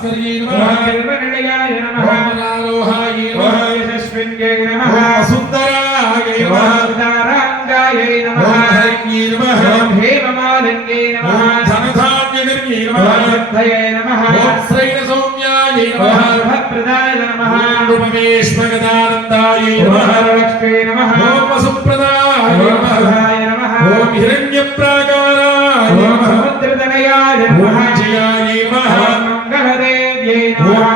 భాస్కర్యై ఓం నమః బిల్వనిలయాయ నమః ఓం నారోహాయ ఓం నమః యశస్విన్యై ఓం నమః వసుంధరాయ నమః ఓం దారాంగాయై ఓం నమః హరిణ్యై నమః ఓం హేమమాలిన్యై నమః ఓం ధనధాన్యగర్యై ఓం నమః అర్థయై నమః ఓం శ్రైణ సౌమ్యాయ ఓం నమః శుభప్రదాయ నమః ఓం నృపమేశ్వగదానందాయ ఓం నమః ఓం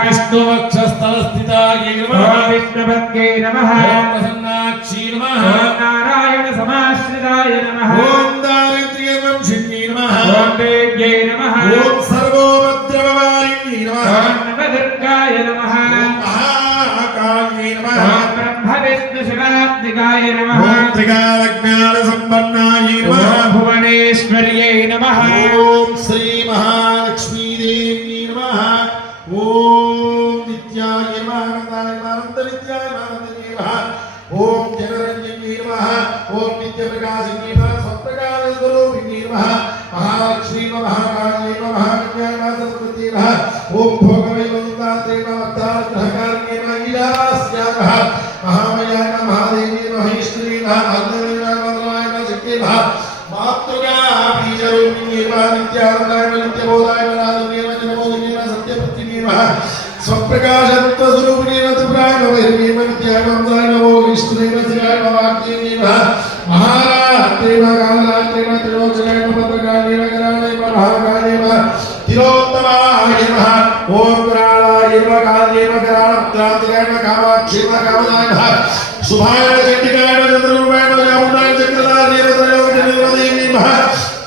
వసుప్రదాయ ఓం నమః ఓం ప్రసన్నాక్షి నమః నారాయణ సమాశ్రితాయ నమః ఓం దారిద్ర్యవంశిన్యై నమః ఓం దేవ్యై నమః ఓం సర్వోపద్రవవారిణ్యై నమః ఓం నవదుర్గాయ నమః ఓం మహాకాళ్యై నమః ఓం బ్రహ్మ విష్ణు శివాత్మికాయ నమః ఓం త్రికాలజ్ఞాన సంపన్నాయ నమః ఓం భువనేశ్వర్యై నమః ఓం శ్రీ మహాలక్ష్మీదేవి నమః ఓం నిత్యాయ నమః అనంతాయ నిత్యాయ నమః నమః ఓం జగరంజన్యై నమః ఓం నిత్యప్రకాశిన్యై నమః స్వప్రకాశ స్వరూపిణ్యై నమః మహాలక్ష్మీ నమః నమః మహాకన్యాయ నమః నమః ఓం వందాత్రే నమః నమః నమః నమః మహాదేవి నమః నమః మంత్రాయ నమః శక్తి నమః మాతృగా బీజరూపిణ్యై నమః నిత్యానందాయ నిత్యబోధాయ సత్యప్రతిని నమః స్వప్రకాశత్వస్వరూపిణి నమః త్రిపురాయ నమః హిరణ్యై నమః. నిత్యాయ నమః. మంత్రాయ నమః. విష్ణువై నమః. శివాయ నమః. వాగ్దేవి నమః. మహారాత్రి నమః. కాలరాత్రి నమః. త్రిలోచనాయ నమః. భద్రకాళి